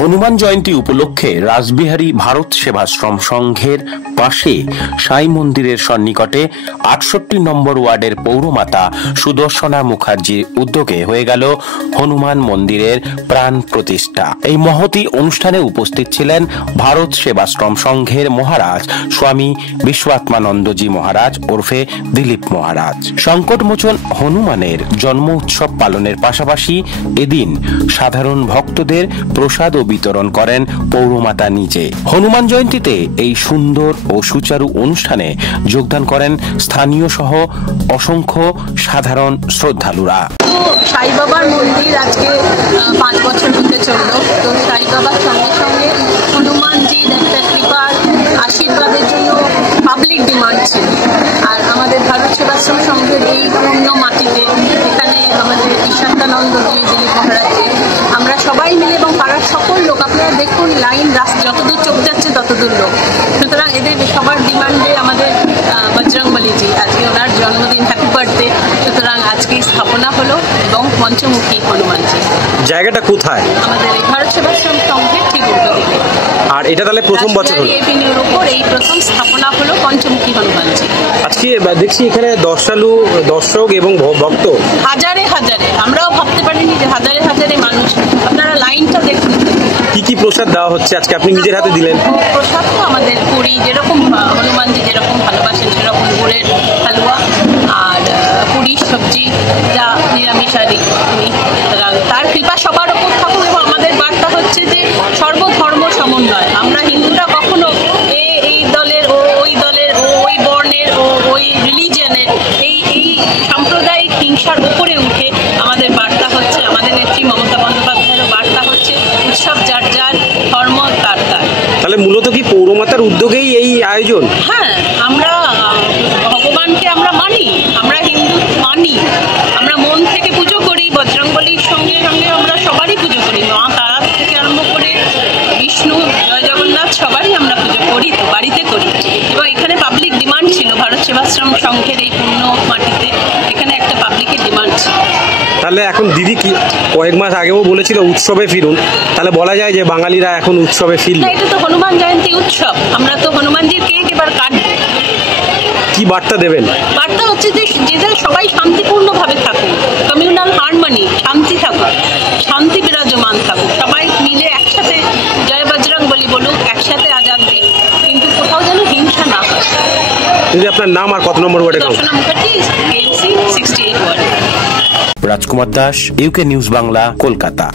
হনুমান জয়ন্তী উপলক্ষে রাসবিহারী ভারত সেবাশ্রম সংঘের পাশে সাই মন্দিরের সন্নিকটে ৬৮ নম্বর ওয়ার্ডের পৌরমাতা সুদর্শনা মুখার্জির উদ্যোগে হয়ে গেল হনুমান মন্দিরের প্রাণ প্রতিষ্ঠা। এই মহতি অনুষ্ঠানে উপস্থিত ছিলেন ভারত সেবাশ্রম সংঘের মহারাজ স্বামী বিশ্বাত্মানন্দজি মহারাজ ওরফে দিলীপ মহারাজ। সংকটমোচন হনুমানের জন্ম উৎসব পালনের পাশাপাশি এদিন সাধারণ ভক্তদের প্রসাদ বিতরণ করেন পৌরমাতা নিজে। হনুমান জয়ন্তীতে এই সুন্দর ও সুচারু অনুষ্ঠানে যোগদান করেন স্থানীয় সহ অসংখ্য সাধারণ শ্রদ্ধালুরা। সাই বাবার মন্দির আজকে 5 বছর হতে চলল। তো সাই বাবার সঙ্গে সঙ্গে হনুমানজির একটা কৃপার আশীর্বাদের জন্য পাবলিক ডিমান্ড ছিল। আর আমাদের ভারত সেবাশ্রম সংঘের এই পূর্ণ মাটিতে এখানে আমাদের বিশ্বাত্মানন্দজি দিলীপ মহারাজজি আমরা সবাই মিলে এবং পাড়ার সকল লোক, আপনারা দেখুন লাইন যতদূর চোখ যাচ্ছে ততদূর লোক। সুতরাং এদের সবার ডিমান্ডে আমাদের বজরংবলীজি আজকে ওনার জন্মদিন, হ্যাপি বার্থডে। সুতরাং আজকে স্থাপনা হলো এবং পঞ্চমুখী হনুমানজি। জায়গাটা কোথায়? আমাদের এই ভারত সেবাশ্রম সংঘের ঠিক উল্টো দিকে। আর এটা তাহলে প্রথম বছর হলো এভিনিউর উপর এই প্রথম স্থাপনা হলো পঞ্চমুখী হনুমানজি। আজকে দেখছি এখানে দর্শক এবং ভক্ত হাজারে হাজারে, আমরাও ভাবতে পারিনি যে হাজারে হাজারে মানুষ। আপনারা লাইনটা দেখুন। কি কি প্রসাদ দেওয়া হচ্ছে আজকে, আপনি নিজের হাতে দিলেন? প্রসাদ তো আমাদের পুরি, যেরকম হনুমানজি যেরকম ভালোবাসেন সেরকম গুড়ের হালুয়া আর পুরি সবজি, যা নিরামিষারি উনি, তার কৃপা সবার ওপর থাকুক। এবং আমাদের বার্তা হচ্ছে যে সর্বধর্ম সমন্বয়। আমরা হিন্দুরা কখনো এই দলের ও ওই দলের ও ওই বর্ণের ও ওই রিলিজিয়নের এই সাম্প্রদায়িক হিংসার উপরে উঠে আমাদের বার্তা হচ্ছে, আমাদের নেত্রী মমতা বন্দ্যোপাধ্যায়ের বার্তা হচ্ছে উৎসব যার যার, ধর্ম তার তার। তাহলে মূলত কি পৌরমাতার উদ্যোগেই এই আয়োজন? হ্যাঁ, আমরা ভগবানকে আমরা মানি, আমরা হিন্দু মানি, আমরা মন থেকে পুজো করি। বজরংবলীর সঙ্গে সঙ্গে আমরা সবারই পুজো করি, মা তারা থেকে আরম্ভ করে বিষ্ণু, জয় জগন্নাথ, সবারই আমরা পুজো করি, তো বাড়িতে করি। এবং এখানে পাবলিক ডিমান্ড ছিল ভারত সেবাশ্রম সংঘের এই পূর্ণ মাটিতে, এখানে একটা পাবলিকের ডিমান্ড ছিল। তাহলে এখন দিদি কি কয়েক মাস আগেও বলেছিল উৎসবে ফিরুন, তাহলে বলা যায় যে বাঙালিরা এখন উৎসবে ফিরল? এটা তো হনুমান জয়ন্তী উৎসব, আমরা তো হনুমানজির কেক এবার কাটবো। কি বার্তা দেবেন? বার্তা হচ্ছে যে সবাই শান্তিপূর্ণভাবে থাকুক, কমিউনাল হারমোনি, শান্তি থাকুক, শান্তি বিরাজমান থাকুক, সবাই মিলে একসাথে জয় বজরংবলী বলুক, একসাথে আজাদ দিক, কিন্তু কোথাও যেন হিংসা না হয়। যদি আপনার নাম আর কত নম্বর ওয়ার্ডে? সুদর্শনা মুখার্জি, KLC 68 ওয়ার্ড। রাজকুমার দাস, UK নিউজ বাংলা, কলকাতা।